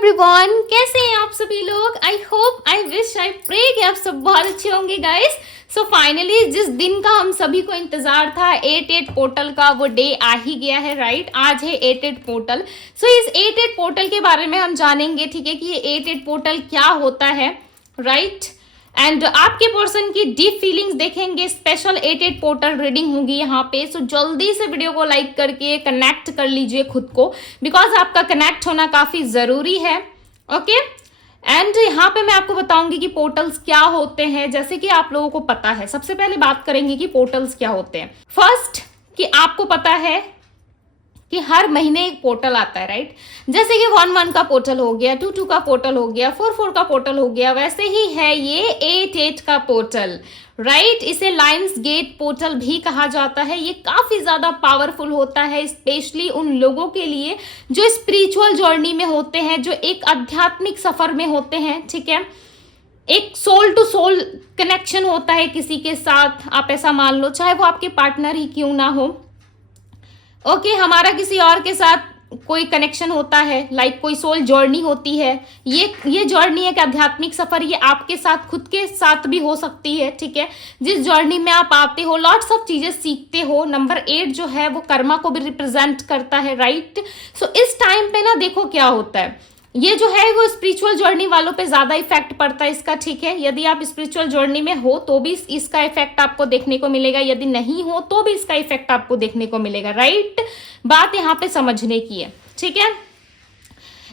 Everyone, कैसे हैं आप सभी लोग। I hope, I wish, I pray कि आप सब बहुत अच्छे होंगे गाइस। सो फाइनली जिस दिन का हम सभी को इंतजार था 88 पोर्टल का, वो डे आ ही गया है राइट। आज है 88 पोर्टल। सो इस 88 पोर्टल के बारे में हम जानेंगे, ठीक है, कि ये 88 पोर्टल क्या होता है राइट। एंड आपके पर्सन की डीप फीलिंग्स देखेंगे, स्पेशल 88 पोर्टल रीडिंग होगी यहाँ पे। सो जल्दी से वीडियो को लाइक करके कनेक्ट कर लीजिए खुद को, बिकॉज आपका कनेक्ट होना काफी जरूरी है। ओके एंड यहाँ पे मैं आपको बताऊंगी कि पोर्टल्स क्या होते हैं, जैसे कि आप लोगों को पता है। सबसे पहले बात करेंगे कि पोर्टल्स क्या होते हैं। फर्स्ट, कि आपको पता है कि हर महीने एक पोर्टल आता है राइट। जैसे कि 1-1 का पोर्टल हो गया, 2-2 का पोर्टल हो गया, 4-4 का पोर्टल हो गया, वैसे ही है ये 8-8 का पोर्टल राइट। इसे लायंस गेट पोर्टल भी कहा जाता है। ये काफी ज्यादा पावरफुल होता है, स्पेशली उन लोगों के लिए जो स्पिरिचुअल जर्नी में होते हैं, जो एक आध्यात्मिक सफर में होते हैं, ठीक है। एक सोल टू सोल कनेक्शन होता है किसी के साथ, आप ऐसा मान लो, चाहे वो आपके पार्टनर ही क्यों ना हो। ओके हमारा किसी और के साथ कोई कनेक्शन होता है, लाइक कोई सोल जर्नी होती है। ये जर्नी एक आध्यात्मिक सफर, ये आपके साथ खुद के साथ भी हो सकती है, ठीक है। जिस जर्नी में आप आते हो, लॉट्स ऑफ चीजें सीखते हो। नंबर 8 जो है वो कर्मा को भी रिप्रेजेंट करता है राइट। सो इस टाइम पे ना देखो क्या होता है, ये जो है वो स्पिरिचुअल जर्नी वालों पे ज्यादा इफेक्ट पड़ता है इसका, ठीक है। यदि आप स्पिरिचुअल जर्नी में हो तो भी इसका इफेक्ट आपको देखने को मिलेगा, यदि नहीं हो तो भी इसका इफेक्ट आपको देखने को मिलेगा राइट। बात यहाँ पे समझने की है, ठीक है।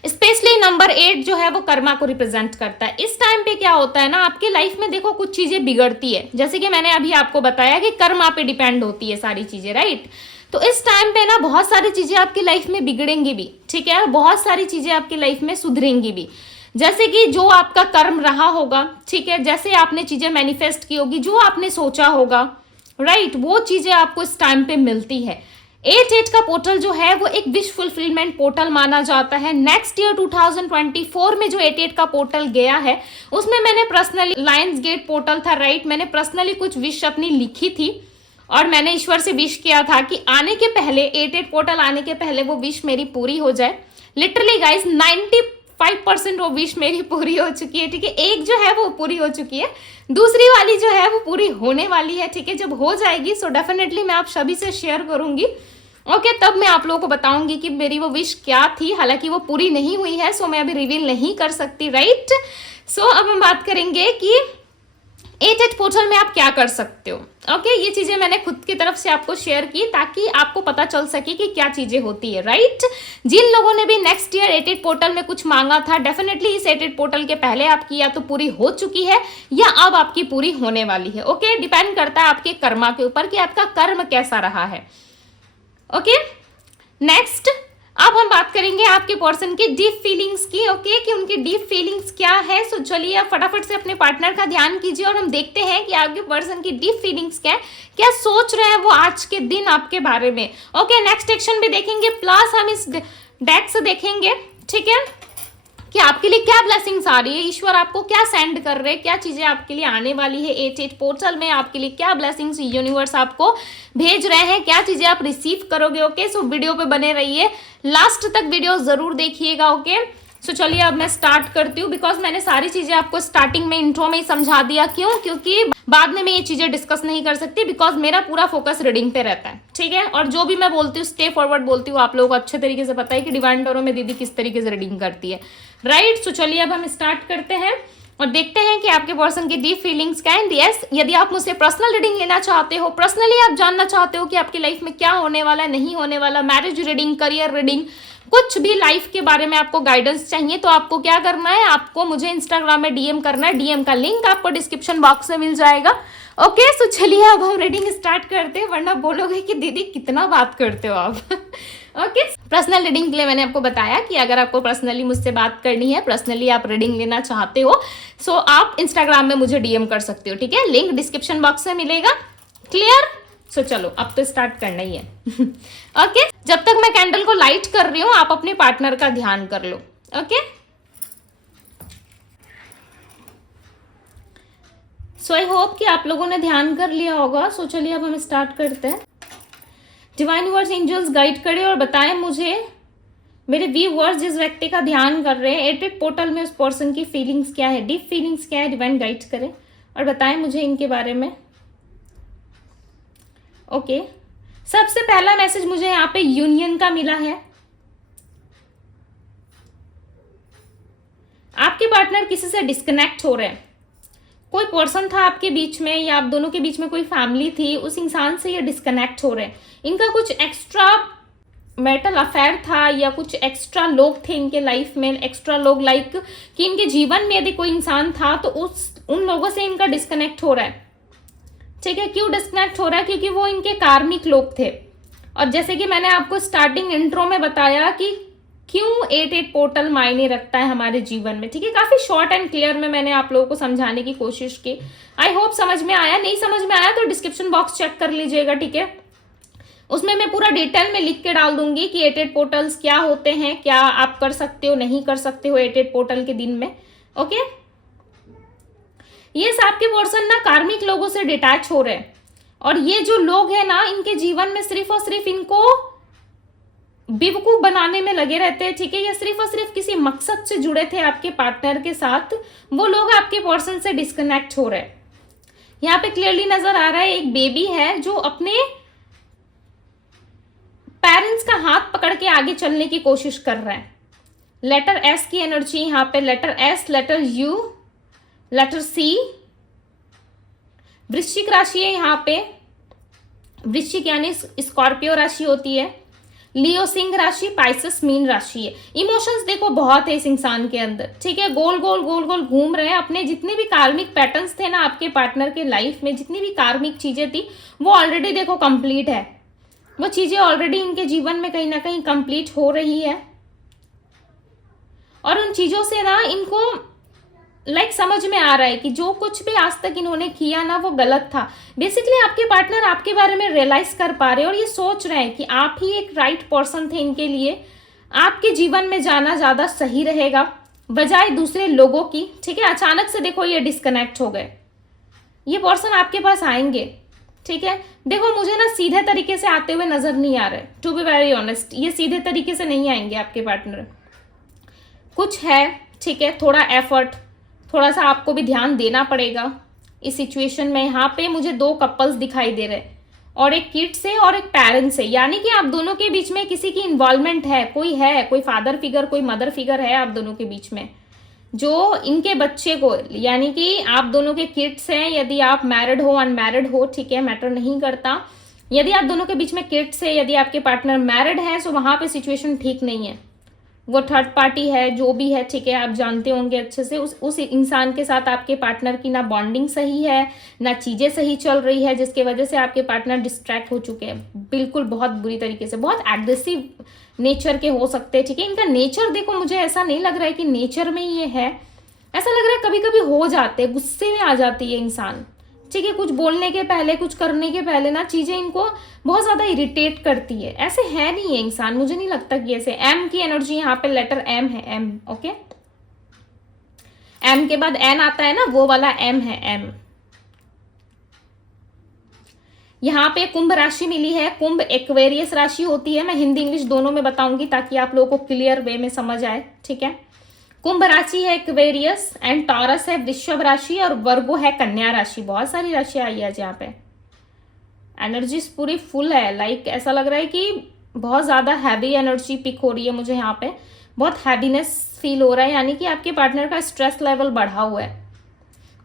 स्पेशली नंबर 8 जो है वो कर्मा को रिप्रेजेंट करता है। इस टाइम पे क्या होता है ना, आपके लाइफ में देखो कुछ चीजें बिगड़ती है, जैसे कि मैंने अभी आपको बताया कि कर्मा पे डिपेंड होती है सारी चीजें राइट। तो इस टाइम पे ना बहुत सारी चीजें आपकी लाइफ में बिगड़ेंगी भी, ठीक है, बहुत सारी चीजें आपकी लाइफ में सुधरेंगी भी। जैसे कि जो आपका कर्म रहा होगा, ठीक है, जैसे आपने चीजें मैनिफेस्ट की होगी, जो आपने सोचा होगा राइट, वो चीजें आपको इस टाइम पे मिलती है। 8-8 का पोर्टल जो है वो एक विश फुलफिलमेंट पोर्टल माना जाता है। नेक्स्ट ईयर 2024 में जो 88 का पोर्टल गया है, उसमें मैंने पर्सनली, लायंस गेट पोर्टल था राइट, मैंने पर्सनली कुछ विश अपनी लिखी थी और मैंने ईश्वर से विश किया था कि आने के पहले, 88 पोर्टल आने के पहले वो विश मेरी पूरी हो जाए। लिटरली गाइस 95% वो विश मेरी पूरी हो चुकी है, ठीक है। एक जो है वो पूरी हो चुकी है, दूसरी वाली जो है वो पूरी होने वाली है, ठीक है। जब हो जाएगी सो डेफिनेटली मैं आप सभी से शेयर करूंगी। ओके तब मैं आप लोगों को बताऊंगी कि मेरी वो विश क्या थी। हालांकि वो पूरी नहीं हुई है, सो मैं अभी रिवील नहीं कर सकती राइट। सो अब हम बात करेंगे कि 88 पोर्टल में आप क्या कर सकते हो। ओके ये चीजें मैंने खुद की तरफ से आपको शेयर की ताकि आपको पता चल सके कि क्या चीजें होती है राइट। जिन लोगों ने भी नेक्स्ट ईयर 88 पोर्टल में कुछ मांगा था, डेफिनेटली इस 88 पोर्टल के पहले आपकी या तो पूरी हो चुकी है या अब आपकी पूरी होने वाली है। ओके डिपेंड करता है आपके कर्मा के ऊपर कि आपका कर्म कैसा रहा है। ओके नेक्स्ट, अब हम बात करेंगे आपके पर्सन की डीप फीलिंग्स की। ओके कि उनकी डीप फीलिंग्स क्या है। सो चलिए आप फटाफट से अपने पार्टनर का ध्यान कीजिए और हम देखते हैं कि आपके पर्सन की डीप फीलिंग्स क्या है, क्या सोच रहे हैं वो आज के दिन आपके बारे में। ओके नेक्स्ट एक्शन भी देखेंगे, प्लस हम इस डेक से देखेंगे, ठीक है, कि आपके लिए क्या ब्लेसिंग्स आ रही है, ईश्वर आपको क्या सेंड कर रहे हैं, क्या चीजें आपके लिए आने वाली है 88 पोर्टल में, आपके लिए क्या ब्लेसिंग्स यूनिवर्स आपको भेज रहे हैं, क्या चीजें आप रिसीव करोगे। ओके सो वीडियो पे बने रहिए, लास्ट तक वीडियो जरूर देखिएगा। ओके सो चलिए अब मैं स्टार्ट करती हूँ, बिकॉज मैंने सारी चीजें आपको स्टार्टिंग में इंट्रो में ही समझा दिया। क्यों? क्योंकि बाद में मैं ये चीजें डिस्कस नहीं कर सकती, बिकॉज मेरा पूरा फोकस रीडिंग पे रहता है, ठीक है। और जो भी मैं बोलती हूँ स्टे फॉरवर्ड बोलती हूँ, आप लोगों को अच्छे तरीके से पता है कि डिवाइन टैरो में दीदी किस तरीके से रीडिंग करती है राइट। सो चलिए अब हम स्टार्ट करते हैं और देखते हैं कि आपके पर्सन की डीप फीलिंग्स क्या है। यस यदि आप मुझसे पर्सनल रीडिंग लेना चाहते हो, पर्सनली आप जानना चाहते हो कि आपकी लाइफ में क्या होने वाला है, नहीं होने वाला, मैरिज रीडिंग, करियर रीडिंग, कुछ भी लाइफ के बारे में आपको गाइडेंस चाहिए, तो आपको क्या करना है, आपको मुझे इंस्टाग्राम में डीएम करना है। डीएम का लिंक आपको डिस्क्रिप्शन बॉक्स में मिल जाएगा। ओके सो चलिए अब हम रीडिंग स्टार्ट करते हैं, वरना बोलोगे कि दीदी कितना बात करते हो आप। ओके पर्सनल रीडिंग के लिए मैंने आपको बताया कि अगर आपको पर्सनली मुझसे बात करनी है, पर्सनली आप रीडिंग लेना चाहते हो, सो आप इंस्टाग्राम में मुझे डीएम कर सकते हो, ठीक है। लिंक डिस्क्रिप्शन बॉक्स में मिलेगा। क्लियर? सो चलो अब तो स्टार्ट करना ही है। ओके जब तक मैं कैंडल को लाइट कर रही हूँ आप अपने पार्टनर का ध्यान कर लो। ओके सो आई होप कि आप लोगों ने ध्यान कर लिया होगा। सो चलिए अब हम स्टार्ट करते हैं। डिवाइन यूनिवर्स एंजल्स गाइड करें और बताएं मुझे मेरे व्यूअर्स जिस व्यक्ति का ध्यान कर रहे हैं 8 पोर्टल में उस पर्सन की फीलिंग्स क्या है, डीप फीलिंग्स क्या है, डिवाइन गाइड करें और बताएं मुझे इनके बारे में। ओके, सबसे पहला मैसेज मुझे यहाँ पे यूनियन का मिला है। आपके पार्टनर किसी से डिस्कनेक्ट हो रहे हैं। कोई पर्सन था आपके बीच में या आप दोनों के बीच में कोई फैमिली थी, उस इंसान से ये डिस्कनेक्ट हो रहे हैं। इनका कुछ एक्स्ट्रा मैरिटल अफेयर था या कुछ एक्स्ट्रा लोग थे इनके लाइफ में, एक्स्ट्रा लोग लाइक कि इनके जीवन में यदि कोई इंसान था तो उन लोगों से इनका डिस्कनेक्ट हो रहा है। ठीक है, क्यों डिस्कनेक्ट हो रहा है? क्योंकि वो इनके कार्मिक लोग थे। और जैसे कि मैंने आपको स्टार्टिंग इंट्रो में बताया कि क्यों 8 पोर्टल मायने रखता है हमारे जीवन में। ठीक है, काफी शॉर्ट एंड क्लियर में मैंने आप लोगों को समझाने की कोशिश की। आई होप समझ में आया। नहीं समझ में आया तो डिस्क्रिप्शन बॉक्स चेक कर लीजिएगा। ठीक है, उसमें मैं पूरा डिटेल में लिख के डाल दूंगी कि 8 पोर्टल्स क्या होते हैं, क्या आप कर सकते हो, नहीं कर सकते हो 8 पोर्टल के दिन में। ओके, ये आपके पर्सन ना कार्मिक लोगों से डिटैच हो रहे हैं और ये जो लोग हैं ना इनके जीवन में सिर्फ और सिर्फ इनको बेवकूफ बनाने में लगे रहते हैं। ठीक है, या सिर्फ और सिर्फ किसी मकसद से जुड़े थे आपके पार्टनर के साथ, वो लोग आपके पर्सन से डिस्कनेक्ट हो रहे हैं। यहाँ पे क्लियरली नजर आ रहा है एक बेबी है जो अपने पेरेंट्स का हाथ पकड़ के आगे चलने की कोशिश कर रहा है। लेटर एस की एनर्जी यहाँ पे, letter S, letter U, letter C. वृश्चिक राशि है यहाँ पे। वृश्चिक यानी स्कॉर्पियो राशि होती है। लियो सिंह राशि, पाइसेस मीन राशि है। इमोशंस देखो बहुत है इस इंसान के अंदर। ठीक है, गोल गोल गोल गोल घूम रहे हैं। अपने जितने भी कार्मिक पैटर्न्स थे ना आपके पार्टनर के लाइफ में, जितनी भी कार्मिक चीजें थी वो ऑलरेडी देखो कंप्लीट है। वो चीजें ऑलरेडी इनके जीवन में कहीं ना कहीं कंप्लीट हो रही है और उन चीजों से ना इनको समझ में आ रहा है कि जो कुछ भी आज तक इन्होंने किया ना वो गलत था। बेसिकली आपके पार्टनर आपके बारे में रियलाइज कर पा रहे हैं और ये सोच रहे हैं कि आप ही एक राइट पर्सन थे इनके लिए। आपके जीवन में जाना ज्यादा सही रहेगा बजाय दूसरे लोगों की। ठीक है, अचानक से देखो ये डिस्कनेक्ट हो गए। ये पर्सन आपके पास आएंगे। ठीक है, देखो मुझे ना सीधे तरीके से आते हुए नजर नहीं आ रहे, टू बी वेरी ऑनेस्ट। ये सीधे तरीके से नहीं आएंगे आपके पार्टनर, कुछ है। ठीक है, थोड़ा एफर्ट, थोड़ा सा आपको भी ध्यान देना पड़ेगा इस सिचुएशन में। यहाँ पे मुझे 2 कपल्स दिखाई दे रहे हैं और एक किड से और एक पेरेंट से, यानी कि आप दोनों के बीच में किसी की इन्वॉल्वमेंट है, कोई फादर फिगर, कोई मदर फिगर है आप दोनों के बीच में जो इनके बच्चे को, यानी कि आप दोनों के किड्स हैं। यदि आप मैरिड हो अनमैरिड हो, ठीक है, मैटर नहीं करता। यदि आप दोनों के बीच में किड्स है, यदि आपके पार्टनर मैरिड है तो वहां पे सिचुएशन ठीक नहीं है। वो थर्ड पार्टी है, जो भी है। ठीक है, आप जानते होंगे अच्छे से उस इंसान के साथ आपके पार्टनर की ना बॉन्डिंग सही है, ना चीजें सही चल रही है, जिसके वजह से आपके पार्टनर डिस्ट्रैक्ट हो चुके हैं बिल्कुल बहुत बुरी तरीके से। बहुत एग्रेसिव नेचर के हो सकते हैं। ठीक है, इनका नेचर देखो मुझे ऐसा नहीं लग रहा है कि नेचर में ये है, ऐसा लग रहा है कभी कभी हो जाते हैं, गुस्से में आ जाती है इंसान। ठीक है, कुछ बोलने के पहले, कुछ करने के पहले ना चीजें इनको बहुत ज्यादा इरिटेट करती है। ऐसे है नहीं है इंसान, मुझे नहीं लगता कि ऐसे। एम की एनर्जी यहाँ पे, लेटर एम है, एम। ओके, एम के बाद एन आता है ना, वो वाला एम है, एम। यहाँ पे कुंभ राशि मिली है। कुंभ एक्वेरियस राशि होती है। मैं हिंदी इंग्लिश दोनों में बताऊंगी ताकि आप लोगों को क्लियर वे में समझ आए। ठीक है, कुंभ राशि है एक्वेरियस एंड टॉरस है वृषभ राशि और वर्गो है कन्या राशि। बहुत सारी राशि आई है यहाँ पे। एनर्जीज पूरी फुल है। ऐसा लग रहा है कि बहुत ज्यादा हैवी एनर्जी पिक हो रही है मुझे यहाँ पे। बहुत हैवीनेस फील हो रहा है, यानी कि आपके पार्टनर का स्ट्रेस लेवल बढ़ा हुआ है।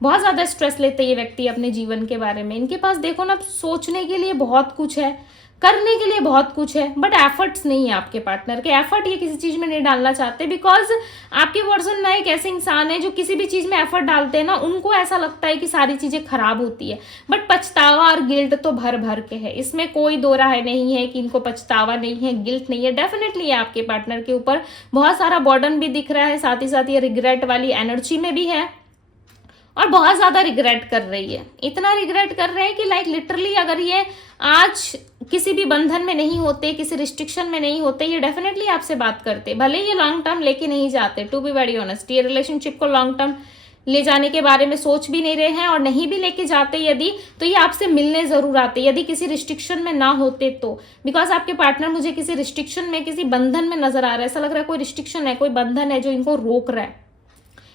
बहुत ज्यादा स्ट्रेस लेते ये व्यक्ति अपने जीवन के बारे में। इनके पास देखो ना सोचने के लिए बहुत कुछ है, करने के लिए बहुत कुछ है, बट एफर्ट्स नहीं है आपके पार्टनर के। एफर्ट ये किसी चीज में नहीं डालना चाहते बिकॉज आपके पर्सन ना एक ऐसे इंसान है जो किसी भी चीज में एफर्ट डालते हैं ना उनको ऐसा लगता है कि सारी चीजें खराब होती है। बट पछतावा और गिल्ट तो भर भर के है, इसमें कोई दो राय नहीं है कि इनको पछतावा नहीं है, गिल्ट नहीं है। डेफिनेटली आपके पार्टनर के ऊपर बहुत सारा बर्डन भी दिख रहा है, साथ ही साथ ये रिग्रेट वाली एनर्जी में भी है और बहुत ज्यादा रिग्रेट कर रही है। इतना रिग्रेट कर रहे हैं कि लिटरली अगर ये आज किसी भी बंधन में नहीं होते, किसी रिस्ट्रिक्शन में नहीं होते, ये डेफिनेटली आपसे बात करते। भले ये लॉन्ग टर्म लेके नहीं जाते, टू बी वेरी ऑनेस्ट, ये रिलेशनशिप को लॉन्ग टर्म ले जाने के बारे में सोच भी नहीं रहे हैं, और नहीं भी लेके जाते यदि, तो ये आपसे मिलने जरूर आते यदि किसी रिस्ट्रिक्शन में ना होते तो। बिकॉज आपके पार्टनर मुझे किसी रिस्ट्रिक्शन में, किसी बंधन में नजर आ रहा है। ऐसा लग रहा है कोई रिस्ट्रिक्शन है, कोई बंधन है जो इनको रोक रहा है।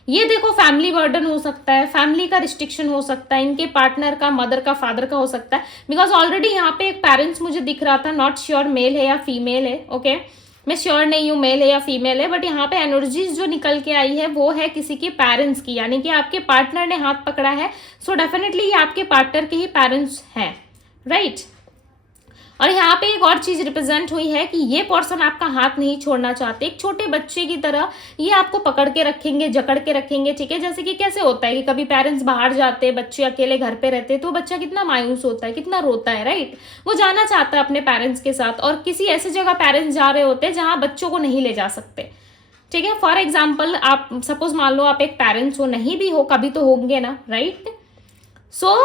ये देखो फैमिली बर्डन हो सकता है, फैमिली का रिस्ट्रिक्शन हो सकता है, इनके पार्टनर का, मदर का, फादर का हो सकता है। बिकॉज ऑलरेडी यहाँ पे एक पेरेंट्स मुझे दिख रहा था, नॉट श्योर मेल है या फीमेल है, ओके मैं श्योर नहीं हूँ मेल है या फीमेल है, बट यहाँ पे एनर्जीज जो निकल के आई है वो है किसी के पेरेंट्स की, यानी कि आपके पार्टनर ने हाथ पकड़ा है। सो डेफिनेटली ये आपके पार्टनर के ही पेरेंट्स हैं, राइट। और यहाँ पे एक और चीज रिप्रेजेंट हुई है कि ये पर्सन आपका हाथ नहीं छोड़ना चाहते, एक छोटे बच्चे की तरह ये आपको पकड़ के रखेंगे, जकड़ के रखेंगे, ठीक है। जैसे कि कैसे होता है कि कभी पेरेंट्स बाहर जाते, बच्चे अकेले घर पे रहते, तो बच्चा कितना मायूस होता है, कितना रोता है, राइट। वो जाना चाहता है अपने पेरेंट्स के साथ, और किसी ऐसी जगह पेरेंट्स जा रहे होते हैं जहाँ बच्चों को नहीं ले जा सकते, ठीक है। फॉर एग्जाम्पल आप सपोज मान लो आप एक पेरेंट्स हो, नहीं भी हो कभी तो होंगे ना, राइट। सो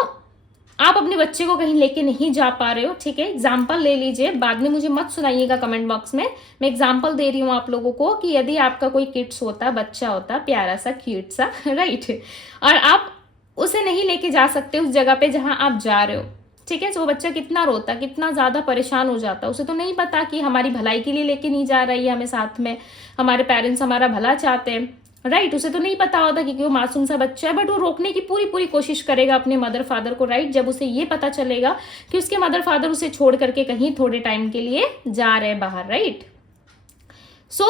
आप अपने बच्चे को कहीं लेके नहीं जा पा रहे हो, ठीक है। एग्जाम्पल ले लीजिए, बाद में मुझे मत सुनाइएगा कमेंट बॉक्स में, मैं एग्जाम्पल दे रही हूँ आप लोगों को कि यदि आपका कोई किड्स होता, बच्चा होता प्यारा सा क्यूट सा, राइट, और आप उसे नहीं लेके जा सकते उस जगह पे जहां आप जा रहे हो, ठीक है। तो वो बच्चा कितना रोता, कितना ज्यादा परेशान हो जाता, उसे तो नहीं पता कि हमारी भलाई के लिए लेके नहीं जा रही है हमें साथ में, हमारे पेरेंट्स हमारा भला चाहते हैं, राइट। उसे तो नहीं पता होता क्योंकि वो मासूम सा बच्चा है, बट वो रोकने की पूरी पूरी कोशिश करेगा अपने मदर फादर को, राइट। जब उसे ये पता चलेगा कि उसके मदर फादर उसे छोड़ करके कहीं थोड़े टाइम के लिए जा रहे बाहर, राइट। सो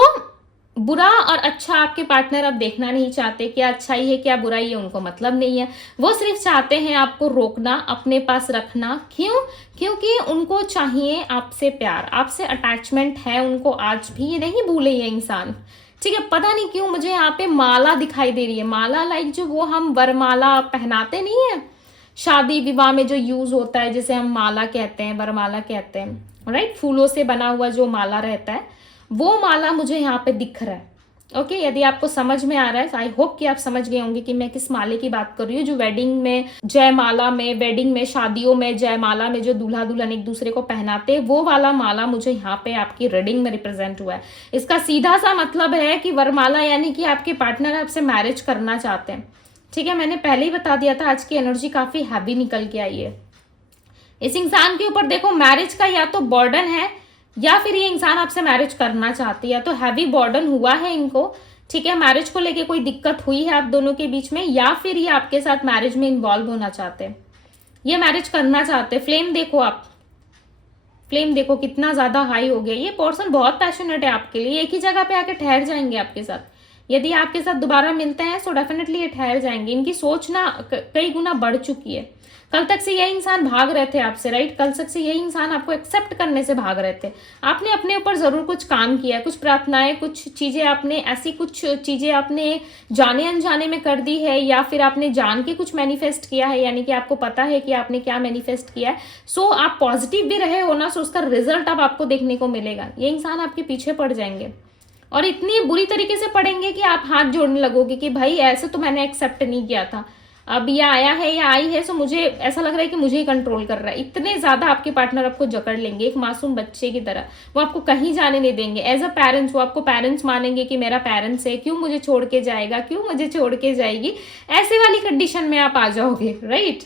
बुरा और अच्छा आपके पार्टनर अब देखना नहीं चाहते, क्या अच्छाई है क्या बुराई है उनको मतलब नहीं है। वो सिर्फ चाहते हैं आपको रोकना, अपने पास रखना। क्यों? क्योंकि उनको चाहिए आपसे प्यार, आपसे अटैचमेंट है उनको आज भी, ये नहीं भूले ये इंसान, ठीक है। पता नहीं क्यों मुझे यहाँ पे माला दिखाई दे रही है, माला लाइक जो वो हम वरमाला पहनाते नहीं है शादी विवाह में जो यूज होता है, जिसे हम माला कहते हैं, वरमाला कहते हैं, राइट। फूलों से बना हुआ जो माला रहता है, वो माला मुझे यहाँ पे दिख रहा है, ओके। यदि आपको समझ में आ रहा है, आई होप कि आप समझ गए होंगे कि मैं किस माले की बात कर रही हूँ, जो वेडिंग में, जयमाला में, वेडिंग में, शादियों में, जयमाला में जो दूल्हा दुल्हन एक दूसरे को पहनाते हैं, वो वाला माला मुझे यहाँ पे आपकी रीडिंग में रिप्रेजेंट हुआ है। इसका सीधा सा मतलब है कि वरमाला यानी कि आपके पार्टनर आपसे मैरिज करना चाहते हैं, ठीक है। मैंने पहले ही बता दिया था आज की एनर्जी काफी हैवी निकल के आई है। इस इंसान के ऊपर देखो मैरिज का या तो बर्डन है, या फिर ये इंसान आपसे मैरिज करना चाहती है, या तो हैवी बर्डन हुआ है इनको, ठीक है। मैरिज को लेके कोई दिक्कत हुई है आप दोनों के बीच में, या फिर ये आपके साथ मैरिज में इन्वॉल्व होना चाहते हैं, ये मैरिज करना चाहते हैं। फ्लेम देखो आप, फ्लेम देखो कितना ज्यादा हाई हो गया। ये पर्सन बहुत पैशनेट है आपके लिए, एक ही जगह पे आके ठहर जाएंगे आपके साथ। यदि आपके साथ दोबारा मिलते हैं तो डेफिनेटली ये ठहर जाएंगे। इनकी सोच ना कई गुना बढ़ चुकी है। कल तक से यही इंसान भाग रहे थे आपसे, राइट। कल तक से यही इंसान आपको एक्सेप्ट करने से भाग रहे थे। आपने अपने ऊपर जरूर कुछ काम किया, कुछ प्रार्थनाएं, कुछ चीजें आपने, ऐसी कुछ चीजें आपने जाने अनजाने में कर दी है, या फिर आपने जान के कुछ मैनिफेस्ट किया है, यानी कि आपको पता है कि आपने क्या मैनिफेस्ट किया है। सो आप पॉजिटिव भी रहे हो ना, सो उसका रिजल्ट अब आपको देखने को मिलेगा। ये इंसान आपके पीछे पड़ जाएंगे, और इतनी बुरी तरीके से पड़ेंगे कि आप हाथ जोड़ने लगोगे कि भाई ऐसे तो मैंने एक्सेप्ट नहीं किया था, अब ये आया है या आई है, सो मुझे ऐसा लग रहा है कि मुझे ही कंट्रोल कर रहा है। इतने ज्यादा आपके पार्टनर आपको जकड़ लेंगे एक मासूम बच्चे की तरह, वो आपको कहीं जाने नहीं देंगे। एज अ पेरेंट्स वो आपको पेरेंट्स मानेंगे कि मेरा पेरेंट्स है, क्यों मुझे छोड़ के जाएगा, क्यों मुझे छोड़ के जाएगी, ऐसे वाली कंडीशन में आप आ जाओगे, राइट।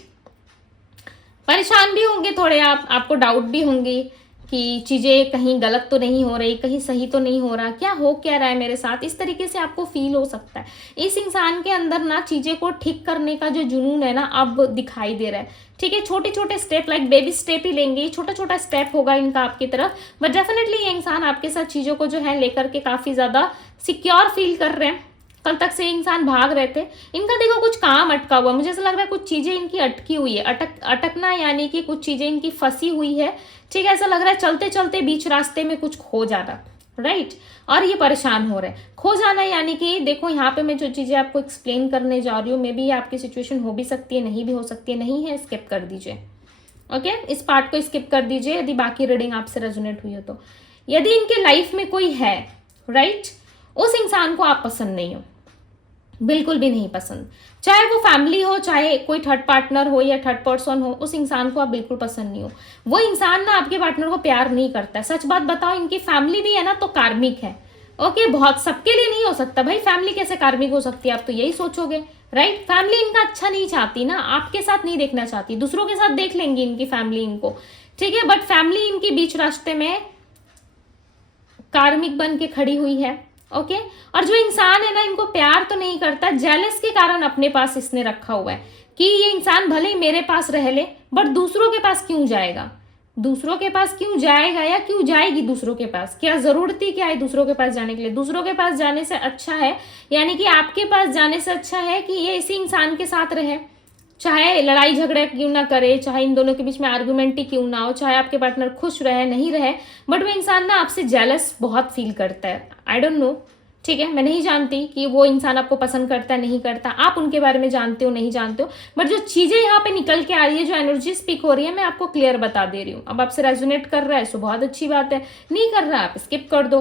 परेशान भी होंगे थोड़े आप, आपको डाउट भी होंगे कि चीजें कहीं गलत तो नहीं हो रही, कहीं सही तो नहीं हो रहा, क्या हो क्या रहा है मेरे साथ, इस तरीके से आपको फील हो सकता है। इस इंसान के अंदर ना चीजें को ठीक करने का जो जुनून है ना अब दिखाई दे रहा है, ठीक है। छोटे छोटे स्टेप, लाइक बेबी स्टेप ही लेंगे, छोटा छोटा स्टेप होगा इनका आपकी तरफ, बट डेफिनेटली ये इंसान आपके साथ चीजों को जो है लेकर के काफी ज्यादा सिक्योर फील कर रहे हैं। कल तक से इंसान भाग रहे थे, इनका देखो कुछ काम अटका हुआ, मुझे ऐसा लग रहा है कुछ चीजें इनकी अटकी हुई है। अटकना यानी कि कुछ चीजें इनकी फंसी हुई है, ठीक है। ऐसा लग रहा है चलते चलते बीच रास्ते में कुछ खो जाना, राइट। और ये परेशान हो रहे हैं। खो जाना यानी कि देखो यहाँ पे मैं जो चीजें आपको एक्सप्लेन करने जा रही हूँ, मे बी आपकी सिचुएशन हो भी सकती है, नहीं भी हो सकती है, नहीं है स्किप कर दीजिए, ओके। इस पार्ट को स्किप कर दीजिए यदि बाकी रीडिंग आपसे रेजोनेट हुई हो तो। यदि इनके लाइफ में कोई है, राइट, उस इंसान को आप पसंद नहीं हो, बिल्कुल भी नहीं पसंद, चाहे वो फैमिली हो, चाहे कोई थर्ड पार्टनर हो या थर्ड पर्सन हो, उस इंसान को आप बिल्कुल पसंद नहीं हो। वो इंसान ना आपके पार्टनर को प्यार नहीं करता है। सच बात बताओ, इनकी फैमिली भी है ना तो कार्मिक है, ओके, बहुत सबके लिए नहीं हो सकता भाई, फैमिली कैसे कार्मिक हो सकती है, आप तो यही सोचोगे, राइट। फैमिली इनका अच्छा नहीं चाहती ना, आपके साथ नहीं देखना चाहती, दूसरों के साथ देख लेंगी इनकी फैमिली इनको, ठीक है, बट फैमिली इनके बीच रास्ते में कार्मिक बन के खड़ी हुई है। ओके, और जो इंसान है ना, इनको प्यार तो नहीं करता, जेलस के कारण अपने पास इसने रखा हुआ है कि ये इंसान भले ही मेरे पास रह ले, बट दूसरों के पास क्यों जाएगा, दूसरों के पास क्यों जाएगा या क्यों जाएगी दूसरों के पास, क्या जरूरत ही क्या है दूसरों के पास जाने के लिए। दूसरों के पास जाने से अच्छा है, यानी कि आपके पास जाने से अच्छा है कि ये इसी इंसान के साथ रहे, चाहे लड़ाई झगड़ा क्यों ना करे, चाहे इन दोनों के बीच में आर्गुमेंट ही क्यों ना हो, चाहे आपके पार्टनर खुश रहे नहीं रहे, बट वो इंसान ना आपसे जेलस बहुत फील करता है। आई डोंट नो, ठीक है, मैं नहीं जानती कि वो इंसान आपको पसंद करता है नहीं करता, आप उनके बारे में जानते हो नहीं जानते हो, बट जो चीजें यहाँ पे निकल के आ रही है, जो एनर्जी स्पीक हो रही है, मैं आपको क्लियर बता दे रही हूँ। अब आपसे रेजोनेट कर रहा है सो बहुत अच्छी बात है, नहीं कर रहा आप स्किप कर दो,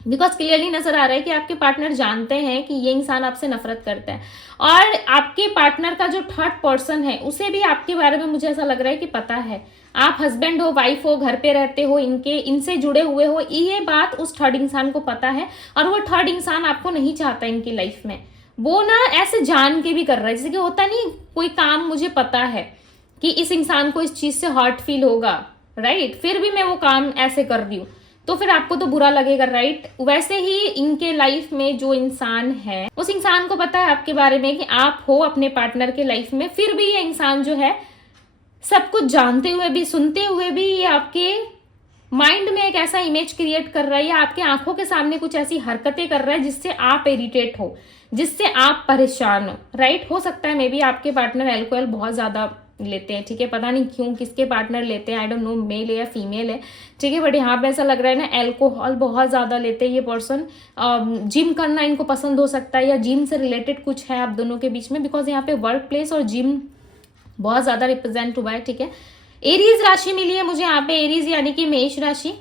बिकॉज क्लियरली नजर आ रहा है कि आपके पार्टनर जानते हैं कि ये इंसान आपसे नफरत करता है, और आपके पार्टनर का जो थर्ड पर्सन है उसे भी आपके बारे में मुझे ऐसा लग रहा है कि पता है। आप हस्बैंड हो, वाइफ हो, घर पे रहते हो, इनसे जुड़े हुए हो, ये बात उस थर्ड इंसान को पता है, और वो थर्ड इंसान आपको नहीं चाहता इनकी लाइफ में। वो ना ऐसे जान के भी कर रहा है, जैसे कि होता नहीं, कोई काम मुझे पता है कि इस इंसान को इस चीज से हर्ट फील होगा, राइट, फिर भी मैं वो काम ऐसे कर रही हूँ, तो फिर आपको तो बुरा लगेगा, राइट। वैसे ही इनके लाइफ में जो इंसान है, उस इंसान को पता है आपके बारे में कि आप हो अपने पार्टनर के लाइफ में, फिर भी ये इंसान जो है सब कुछ जानते हुए भी, सुनते हुए भी, ये आपके माइंड में एक ऐसा इमेज क्रिएट कर रहा है या आपके आंखों के सामने कुछ ऐसी हरकतें कर रहा है जिससे आप इरिटेट हो, जिससे आप परेशान हो, राइट। हो सकता है मे बी आपके पार्टनर अल्कोहल बहुत ज्यादा लेते हैं, ठीक है, पता नहीं क्यों किसके पार्टनर लेते हैं, आई डोंट नो मेल है या फीमेल है, ठीक है, बट यहाँ पे ऐसा लग रहा है ना अल्कोहल बहुत ज्यादा लेते हैं ये पर्सन। जिम करना इनको पसंद हो सकता है, या जिम से रिलेटेड कुछ है आप दोनों के बीच में, बिकॉज यहाँ पे वर्क प्लेस और जिम बहुत ज्यादा रिप्रेजेंट हुआ है, ठीक है। एरीज राशि मिली है मुझे यहाँ पे, एरीज यानी कि मेष राशि।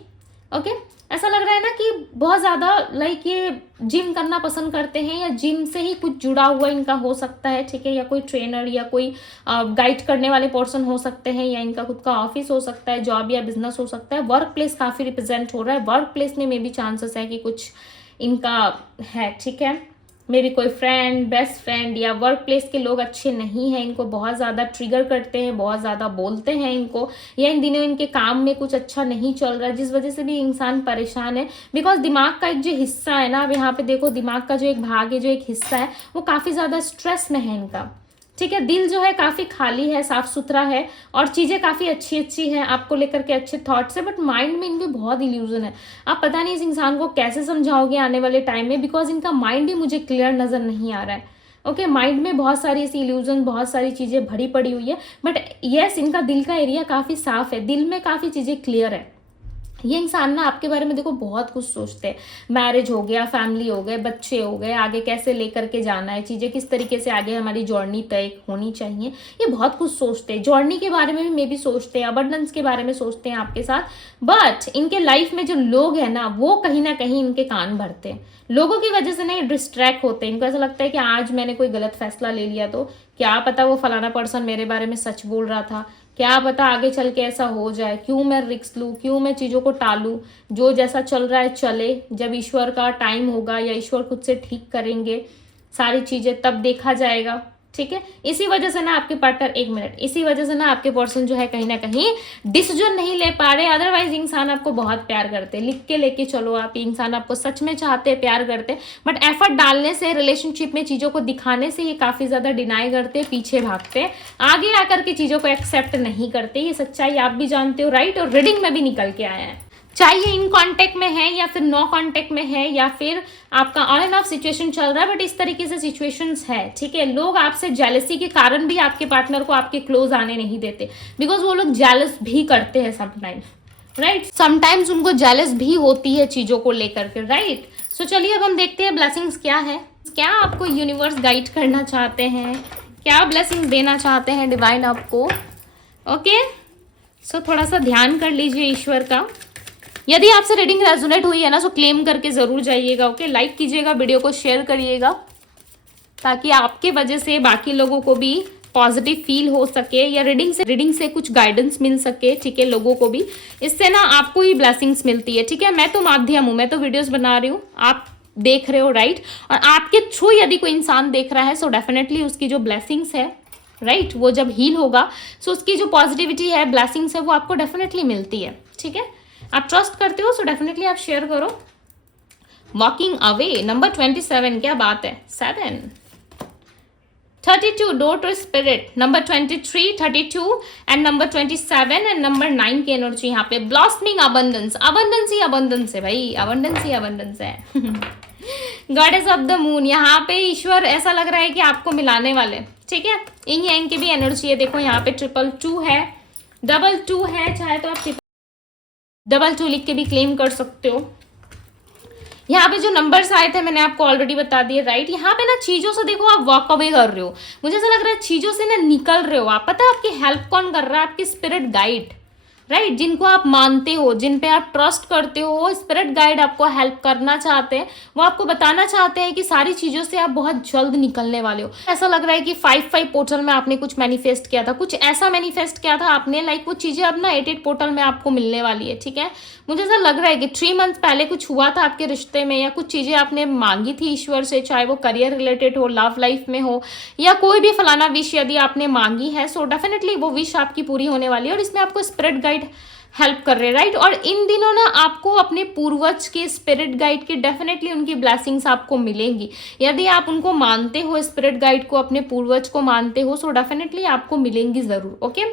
ओके, ऐसा लग रहा है ना कि बहुत ज्यादा लाइक ये जिम करना पसंद करते हैं, या जिम से ही कुछ जुड़ा हुआ इनका हो सकता है, ठीक है, या कोई ट्रेनर या कोई गाइड करने वाले पर्सन हो सकते हैं, या इनका खुद का ऑफिस हो सकता है, जॉब या बिजनेस हो सकता है। वर्क प्लेस काफी रिप्रेजेंट हो रहा है, वर्क प्लेस में मे बी चांसेस है कि कुछ इनका है, ठीक है, मे बी कोई फ्रेंड, बेस्ट फ्रेंड या वर्क प्लेस के लोग अच्छे नहीं हैं, इनको बहुत ज़्यादा ट्रिगर करते हैं, बहुत ज़्यादा बोलते हैं इनको, या इन दिनों इनके काम में कुछ अच्छा नहीं चल रहा है, जिस वजह से भी इंसान परेशान है। बिकॉज दिमाग का एक जो हिस्सा है ना, अब यहाँ पे देखो दिमाग का जो एक भाग है, जो एक हिस्सा है, वो काफ़ी ज़्यादा स्ट्रेस में है इनका, ठीक है। दिल जो है काफी खाली है, साफ सुथरा है, और चीजें काफी अच्छी अच्छी हैं आपको लेकर के, अच्छे थॉट्स है, बट माइंड में इनके बहुत इल्यूजन है। आप पता नहीं इस इंसान को कैसे समझाओगे आने वाले टाइम में, बिकॉज इनका माइंड ही मुझे क्लियर नजर नहीं आ रहा है। ओके, माइंड में बहुत सारी ऐसी इल्यूजन, बहुत सारी चीजें भरी पड़ी हुई है, बट यस इनका दिल का एरिया काफी साफ है, दिल में काफी चीजें क्लियर है। ये इंसान ना आपके बारे में देखो बहुत कुछ सोचते हैं, मैरिज हो गया, फैमिली हो गए, बच्चे हो गए, आगे कैसे लेकर के जाना है चीजें, किस तरीके से आगे हमारी जर्नी तय होनी चाहिए, ये बहुत कुछ सोचते हैं। जर्नी के बारे में भी मे बी सोचते हैं, अबंडेंस के बारे में सोचते हैं आपके साथ, बट इनके लाइफ में जो लोग हैं ना, वो कहीं ना कहीं इनके कान भरते हैं, लोगों की वजह से नहीं डिस्ट्रैक्ट होते हैं। इनको ऐसा लगता है कि आज मैंने कोई गलत फैसला ले लिया तो क्या पता वो फलाना पर्सन मेरे बारे में सच बोल रहा था, क्या पता आगे चल के ऐसा हो जाए, क्यों मैं रिस्क लूं, क्यों मैं चीजों को टालूं, जो जैसा चल रहा है चले, जब ईश्वर का टाइम होगा या ईश्वर खुद से ठीक करेंगे सारी चीजें तब देखा जाएगा, ठीक है। इसी वजह से ना आपके पार्टनर, एक मिनट, इसी वजह से ना आपके पर्सन जो है कहीं ना कहीं डिसीजन नहीं ले पा रहे। अदरवाइज इंसान आपको बहुत प्यार करते, लिख के लेके चलो आप, इंसान आपको सच में चाहते, प्यार करते, बट एफर्ट डालने से, रिलेशनशिप में चीजों को दिखाने से ये काफी ज्यादा डिनाई करते, पीछे भागते, आगे आकर के चीजों को एक्सेप्ट नहीं करते। ये सच्चाई आप भी जानते हो, राइट, और रीडिंग में भी निकल के आया है। चाहे इन कांटेक्ट में है या फिर नो कांटेक्ट में है, या फिर आपका ऑन एंड ऑफ सिचुएशन चल रहा है, बट इस तरीके से सिचुएशंस है, ठीक है। लोग आपसे जेलसी के कारण भी आपके पार्टनर को आपके क्लोज आने नहीं देते, बिकॉज वो लोग जेलस भी करते हैं समटाइम्स, राइट, समटाइम्स उनको जेलस भी होती है चीजों को लेकर के, राइट। सो चलिए अब हम देखते हैं ब्लेसिंग्स क्या है, क्या आपको यूनिवर्स गाइड करना चाहते हैं, क्या ब्लेसिंग्स देना चाहते हैं डिवाइन आपको। ओके, सो थोड़ा सा ध्यान कर लीजिए ईश्वर का। यदि आपसे रीडिंग रेजोनेट हुई है ना, सो क्लेम करके जरूर जाइएगा, ओके, लाइक कीजिएगा, वीडियो को शेयर करिएगा, ताकि आपके वजह से बाकी लोगों को भी पॉजिटिव फील हो सके, या रीडिंग से कुछ गाइडेंस मिल सके, ठीक है, लोगों को भी इससे ना आपको ही ब्लेसिंग्स मिलती है, ठीक है। मैं तो माध्यम हूँ, मैं तो वीडियोस बना रही हूँ, आप देख रहे हो, राइट। और आपके थ्रू यदि कोई इंसान देख रहा है सो डेफिनेटली उसकी जो ब्लेसिंग्स है, राइट, वो जब हील होगा सो उसकी जो पॉजिटिविटी है, ब्लेसिंग्स है, वो आपको डेफिनेटली मिलती है, ठीक है। आप ट्रस्ट करते हो सो डेफिनेटली आप शेयर करो। वॉकिंग अवे नंबर 27, क्या बात है। 7 32 door to spirit, number 23 32 and number 27 and number 9 की एनर्जी यहाँ पे। ब्लॉसमिंग अबंडेंस, अबंडेंस ही अबंडेंस है भाई, अबंडेंस ही अबंडेंस है। गॉडेस ऑफ द मून, यहाँ पे ईश्वर ऐसा लग रहा है कि आपको मिलाने वाले, ठीक है। इन यांग की भी एनर्जी है, देखो यहाँ पे 222 है, 22 है, चाहे तो आप 22 लिख के भी क्लेम कर सकते हो। यहाँ पे जो नंबर्स आए थे मैंने आपको ऑलरेडी बता दिए, राइट। यहाँ पे ना चीजों से देखो आप वॉक अवे कर रहे हो, मुझे ऐसा लग रहा है चीजों से ना निकल रहे हो आप। पता है आपकी हेल्प कौन कर रहा है? आपकी स्पिरिट गाइड, राइट, जिनको आप मानते हो, जिन पे आप ट्रस्ट करते हो, वो स्पिरिट गाइड आपको हेल्प करना चाहते हैं, वो आपको बताना चाहते हैं कि सारी चीज़ों से आप बहुत जल्द निकलने वाले हो। ऐसा लग रहा है कि 5-5 पोर्टल में आपने कुछ मैनिफेस्ट किया था, कुछ ऐसा मैनिफेस्ट किया था आपने, लाइक वो चीज़ें अब ना 8-8 पोर्टल में आपको मिलने वाली है, ठीक है। मुझे ऐसा लग रहा है कि 3 मंथ पहले कुछ हुआ था आपके रिश्ते में, या कुछ चीज़ें आपने मांगी थी ईश्वर से, चाहे वो करियर रिलेटेड हो, लव लाइफ में हो, या कोई भी फलाना विश यदि आपने मांगी है सो डेफिनेटली वो विश आपकी पूरी होने वाली है, और इसमें आपको स्पिरिट गाइड हेल्प कर रहे हैं, राइट। और इन दिनों ना आपको अपने पूर्वज के स्पिरिट गाइड की डेफिनेटली उनकी ब्लेसिंग्स आपको मिलेंगी। यदि आप उनको मानते हो, स्पिरिट गाइड को, अपने पूर्वज को मानते हो, सो डेफिनेटली आपको मिलेंगी जरूर, ओके।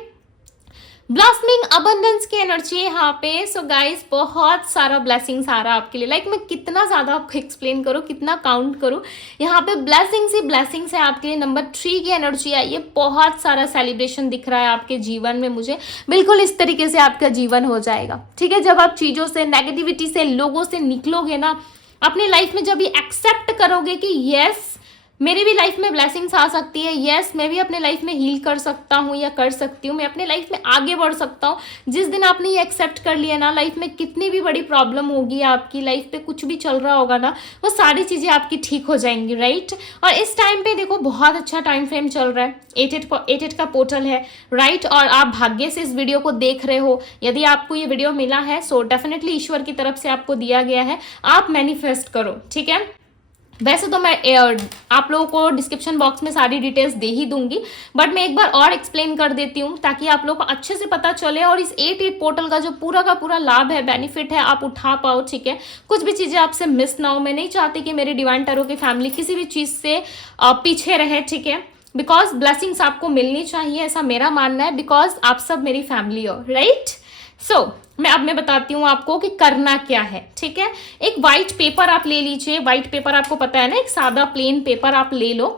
ब्लॉसमिंग अबंडेंस की एनर्जी यहाँ पे। सो गाइस बहुत सारा ब्लेसिंग्स आ रहा है आपके लिए, लाइक मैं कितना ज़्यादा आपको एक्सप्लेन करूँ, कितना काउंट करूँ, यहाँ पे ब्लेसिंग्स ही ब्लेसिंग्स है आपके लिए। नंबर 3 की एनर्जी आई है, बहुत सारा सेलिब्रेशन दिख रहा है आपके जीवन में मुझे, बिल्कुल इस तरीके से आपका जीवन हो जाएगा, ठीक है। जब आप चीज़ों से, नेगेटिविटी से, लोगों से निकलोगे ना अपनी लाइफ में, जब ये एक्सेप्ट करोगे कि यस मेरी भी लाइफ में ब्लेसिंग्स आ सकती है, यस मैं भी अपने लाइफ में हील कर सकता हूँ या कर सकती हूँ, मैं अपने लाइफ में आगे बढ़ सकता हूँ। जिस दिन आपने ये एक्सेप्ट कर लिया ना, लाइफ में कितनी भी बड़ी प्रॉब्लम होगी, आपकी लाइफ पे कुछ भी चल रहा होगा ना, वो सारी चीज़ें आपकी ठीक हो जाएंगी, राइट। और इस टाइम पे देखो बहुत अच्छा टाइम फ्रेम चल रहा है, 8-8 का पोर्टल है, राइट। और आप भाग्य से इस वीडियो को देख रहे हो, यदि आपको ये वीडियो मिला है सो डेफिनेटली ईश्वर की तरफ से आपको दिया गया है, आप मैनिफेस्ट करो, ठीक है। वैसे तो मैं आप लोगों को डिस्क्रिप्शन बॉक्स में सारी डिटेल्स दे ही दूंगी, बट मैं एक बार और एक्सप्लेन कर देती हूँ ताकि आप लोगों को अच्छे से पता चले, और इस 8-8 पोर्टल का जो पूरा का पूरा लाभ है, बेनिफिट है, आप उठा पाओ, ठीक है। कुछ भी चीज़ें आपसे मिस ना हो। मैं नहीं चाहती कि मेरी डिवाइन टैरो की फैमिली किसी भी चीज़ से पीछे रहे, ठीक है, बिकॉज ब्लेसिंग्स आपको मिलनी चाहिए, ऐसा मेरा मानना है, बिकॉज आप सब मेरी फैमिली हो, राइट। सो मैं बताती हूँ आपको कि करना क्या है, ठीक है। एक वाइट पेपर आप ले लीजिए, वाइट पेपर आपको पता है ना, एक सादा प्लेन पेपर आप ले लो,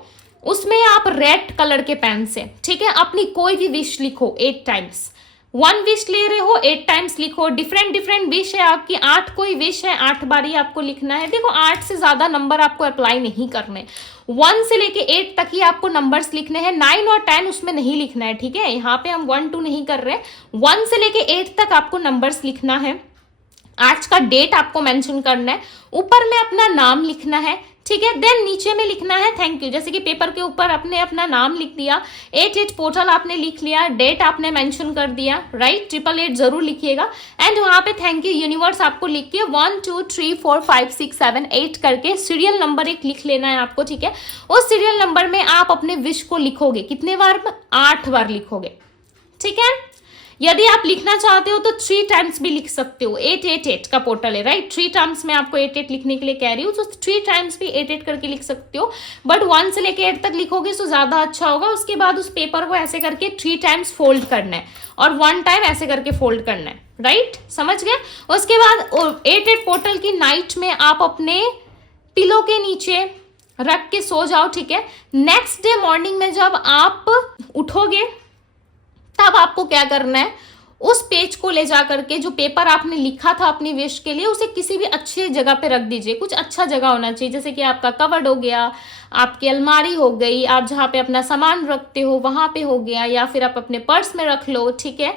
उसमें आप रेड कलर के पेन से, ठीक है, अपनी कोई भी विश लिखो 8 टाइम्स। 1 विश ले रहे हो 8 टाइम्स लिखो, डिफरेंट विश है आपकी, 8 कोई विश है 8 बारी आपको लिखना है। देखो 8 से ज्यादा नंबर आपको अप्लाई नहीं करने, 1 से लेके 8 तक ही आपको नंबर्स लिखने हैं, 9 और 10 उसमें नहीं लिखना है, ठीक है। यहाँ पे हम 1-2 नहीं कर रहे, 1 से लेके 8 तक आपको नंबर्स लिखना है। आज का डेट आपको मेंशन करना है, ऊपर में अपना नाम लिखना है, ठीक है। देन नीचे में लिखना है थैंक यू, जैसे कि पेपर के ऊपर आपने अपना नाम लिख दिया, 8-8 पोर्टल आपने लिख लिया, डेट आपने मेंशन कर दिया, राइट, 888 जरूर लिखिएगा। एंड वहां पे थैंक यू यूनिवर्स आपको लिख के 1 2 3 4 5 6 7 8 करके सीरियल नंबर एक लिख लेना है आपको, ठीक है। उस सीरियल नंबर में आप अपने विश को लिखोगे, कितने बार? 8 बार लिखोगे, ठीक है। यदि आप लिखना चाहते हो तो 3 टाइम्स भी लिख सकते हो, 888 का पोर्टल है, राइट। 3 टाइम्स मैं आपको 8-8 लिखने के लिए कह रही हूँ, तो 3 टाइम्स भी 8-8 करके लिख सकते हो, बट 1 से लेके 8 तक लिखोगे तो ज्यादा अच्छा होगा। उसके बाद उस पेपर को ऐसे करके 3 टाइम्स फोल्ड करना है, और 1 टाइम ऐसे करके फोल्ड करना है, राइट, समझ गए। उसके बाद 8-8 पोर्टल की नाइट में आप अपने पिलो के नीचे रख के सो जाओ, ठीक है। नेक्स्ट डे मॉर्निंग में जब आप उठोगे तब आपको क्या करना है, उस पेज को ले जा करके जो पेपर आपने लिखा था अपनी विश के लिए, उसे किसी भी अच्छी जगह पे रख दीजिए। कुछ अच्छा जगह होना चाहिए, जैसे कि आपका कबर्ड हो गया, आपकी अलमारी हो गई, आप जहाँ पे अपना सामान रखते हो वहां पे हो गया, या फिर आप अपने पर्स में रख लो, ठीक है।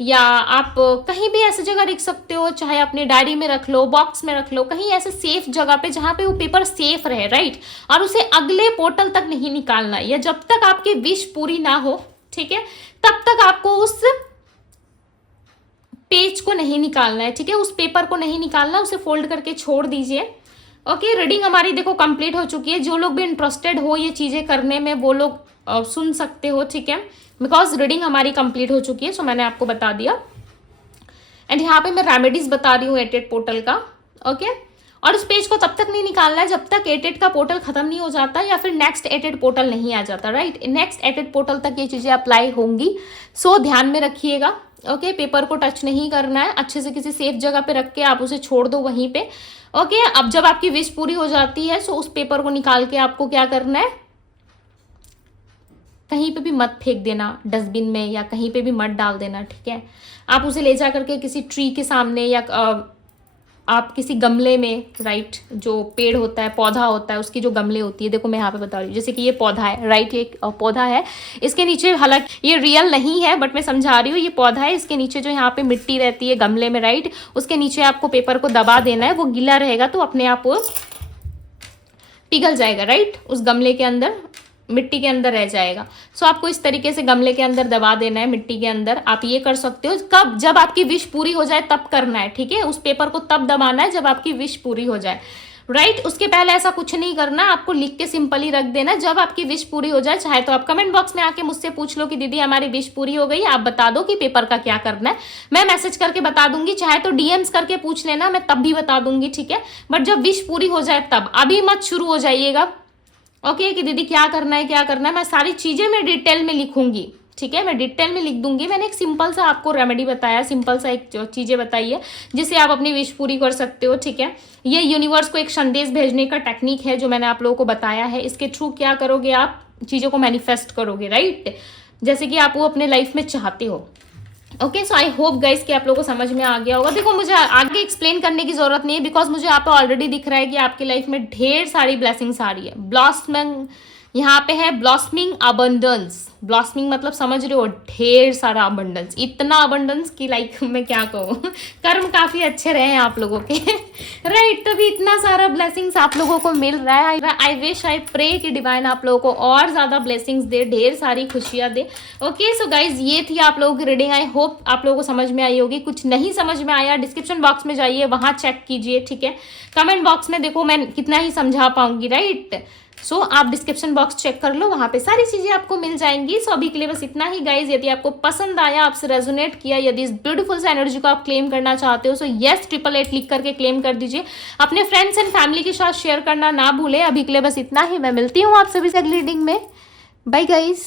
या आप कहीं भी ऐसी जगह रख सकते हो, चाहे अपनी डायरी में रख लो, बॉक्स में रख लो, कहीं ऐसे सेफ जगह पे जहाँ पे वो पेपर सेफ रहे, राइट। और उसे अगले पोर्टल तक नहीं निकालना है, या जब तक आपकी विश पूरी ना हो, ठीक है, तब तक आपको उस पेज को नहीं निकालना है, ठीक है, उस पेपर को नहीं निकालना, उसे फोल्ड करके छोड़ दीजिए। ओके, रीडिंग हमारी देखो कंप्लीट हो चुकी है। जो लोग भी इंटरेस्टेड हो ये चीज़ें करने में वो लोग सुन सकते हो, ठीक है, बिकॉज रीडिंग हमारी कंप्लीट हो चुकी है। सो मैंने आपको बता दिया। एंड यहाँ पे मैं रेमेडीज बता रही हूँ 88 पोर्टल का। ओके, और इस पेज को तब तक नहीं निकालना है जब तक 88 का पोर्टल खत्म नहीं हो जाता या फिर नेक्स्ट 88 पोर्टल नहीं आ जाता, राइट। नेक्स्ट 88 पोर्टल तक ये चीज़ें अप्लाई होंगी। सो ध्यान में रखिएगा। ओके, पेपर को टच नहीं करना है, अच्छे से किसी सेफ जगह पे रख के आप उसे छोड़ दो वहीं पे। ओके, अब जब आपकी विश पूरी हो जाती है सो उस पेपर को निकाल के आपको क्या करना है, कहीं पे भी मत फेंक देना, डस्टबिन में या कहीं पे भी मत डाल देना, ठीक है। आप उसे ले जा करके किसी ट्री के सामने या आप किसी गमले में, राइट, जो पेड़ होता है, पौधा होता है, उसकी जो गमले होती है, देखो मैं यहाँ पे बता रही हूँ, जैसे कि ये पौधा है, राइट, ये एक पौधा है, इसके नीचे, हालांकि ये रियल नहीं है बट मैं समझा रही हूँ, ये पौधा है, इसके नीचे जो यहाँ पे मिट्टी रहती है गमले में, राइट, उसके नीचे आपको पेपर को दबा देना है। वो गीला रहेगा तो अपने आप वो पिघल जाएगा, राइट, उस गमले के अंदर, मिट्टी के अंदर रह जाएगा। सो आपको इस तरीके से गमले के अंदर दबा देना है, मिट्टी के अंदर। आप ये कर सकते हो, कब, जब आपकी विश पूरी हो जाए तब करना है, ठीक है। उस पेपर को तब दबाना है जब आपकी विश पूरी हो जाए, राइट। उसके पहले ऐसा कुछ नहीं करना, आपको लिख के सिंपली रख देना जब आपकी विश पूरी हो जाए। चाहे तो आप कमेंट बॉक्स में आके मुझसे पूछ लो कि दीदी हमारी विश पूरी हो गई, आप बता दो कि पेपर का क्या करना है, मैं मैसेज करके बता दूंगी। चाहे तो डीएम्स करके पूछ लेना, मैं तब भी बता दूंगी, ठीक है। बट जब विश पूरी हो जाए तब, अभी मत शुरू हो जाइएगा, ओके, कि दीदी क्या करना है, क्या करना है। मैं सारी चीज़ें मैं डिटेल में लिखूंगी, ठीक है, मैं डिटेल में लिख दूंगी। मैंने एक सिंपल सा आपको रेमेडी बताया, सिंपल सा एक चीज़ें बताई है जिससे आप अपनी विश पूरी कर सकते हो, ठीक है। ये यूनिवर्स को एक संदेश भेजने का टेक्निक है जो मैंने आप लोगों को बताया है। इसके थ्रू क्या करोगे, आप चीज़ों को मैनिफेस्ट करोगे, राइट, जैसे कि आप वो अपने लाइफ में चाहते हो। Okay, so I hope guys कि आप लोगों को समझ में आ गया होगा। देखो, मुझे आगे एक्सप्लेन करने की जरूरत नहीं है बिकॉज मुझे यहाँ पे ऑलरेडी दिख रहा है कि आपकी लाइफ में ढेर सारी ब्लेसिंग्स आ रही है। ब्लॉसमिंग यहाँ पे है, ब्लॉसमिंग अबंडेंस। ब्लॉसमिंग मतलब समझ रहे हो, ढेर सारा अबंडेंस, इतना अबंडेंस कि लाइक मैं क्या कहूँ, कर्म काफी अच्छे रहे हैं आप लोगों के, राइट, तभी इतना सारा ब्लेसिंग्स आप लोगों को मिल रहा है। आई विश, आई प्रे कि डिवाइन आप लोगों को और ज्यादा ब्लेसिंग्स दे, ढेर सारी खुशियां दे। ओके, सो गाइज ये थी आप लोगों की रीडिंग। आई होप आप लोगों को समझ में आई होगी। कुछ नहीं समझ में आया, डिस्क्रिप्शन बॉक्स में जाइए, वहां चेक कीजिए, ठीक है। कमेंट बॉक्स में देखो मैं कितना ही समझा पाऊंगी, राइट। सो आप डिस्क्रिप्शन बॉक्स चेक कर लो, वहां पे सारी चीजें आपको मिल जाएंगी। सो अभी के लिए बस इतना ही गाइज। यदि आपको पसंद आया, आपसे रेजोनेट किया, यदि इस ब्यूटीफुल से एनर्जी को आप क्लेम करना चाहते हो, सो यस 888 लिख करके क्लेम कर दीजिए। अपने फ्रेंड्स एंड फैमिली के साथ शेयर करना ना भूले। अभी के लिए बस इतना ही। मैं मिलती हूँ आप सभी से अगली रीडिंग में। Bye guys.